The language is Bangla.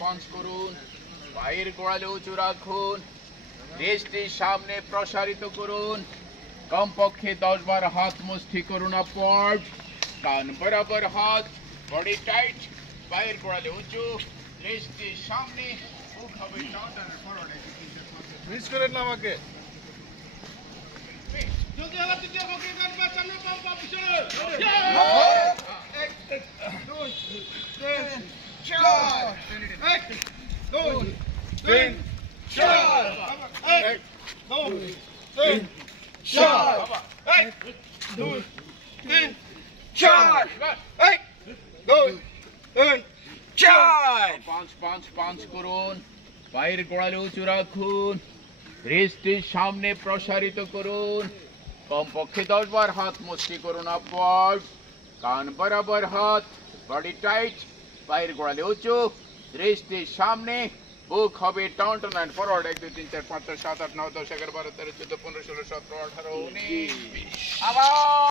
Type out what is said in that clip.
পাঁচ করুন, পায়ের গোড়ালি উঁচু রাখুন, দেশটি সামনে প্রসারিত করুন, কমপক্ষে 10 বার হাত মুষ্টি করুন আপওয়ার্ড, কান বরাবর হাত, বডি টাইট, পায়ের গোড়ালি উঁচু, দেশটি সামনে, মুখ হবে টান ফরওয়ার্ড। মিস করেন না আমাকে। জলদি হাত দিয়ে বকে করবা, চালু বাম্পা পিছনে। 1 2 3 4 1 2 3 4 1 2 3 4 1 2 3 4 1 2 3 4 পাঁচ করুন, পায়ের গোড়ালি উঁচু রাখুন, দৃষ্টি সামনে প্রসারিত করুন, কমপক্ষে 10 বার হাত মুষ্টি করুন আপওয়ার্ড, কান বরাবর হাত, বডি টাইট, পায়ের গোড়ালি উঁচু, দৃষ্টি সামনে, বুক হবে টান টান ফরওয়ার্ড। 1 2 3 4 5 6 7 8 9 10 11 12 13 14 15 16 17 18 19 20। আবার